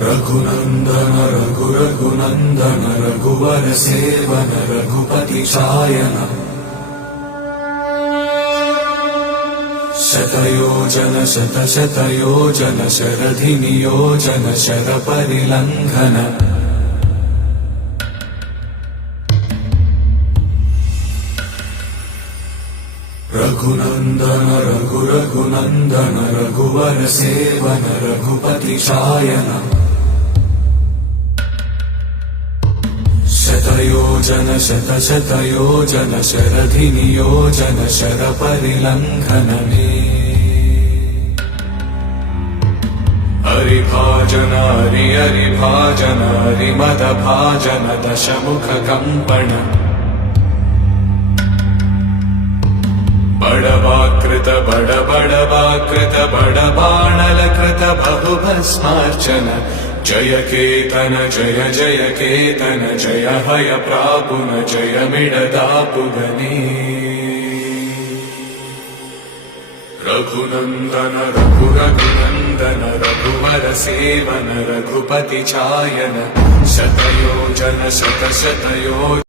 रघुनंदन रघुनंदन रघुवर seven Raghupati चायन शतयोजन शतशतयोजन शरधि नियोजन sir परिलंघन Raghunandan Raghunandan रघुवर seven Raghupati चायन शतयोजन शतशतयोजन शरधि नियोजन sir परिलंघन हरिभाजन हरिभाजन हरिमद भाजन दशमुख कंपन बड़वाकृत बड़बाणलकृत बहुभस्मार्चन जय केतन जय जय केतन जय हय प्रापुन जय मिडदापुगने रघुनंदन रघुनंदन रघुवर सेवन रघुपति चायन शतयोजन शतशतयोजन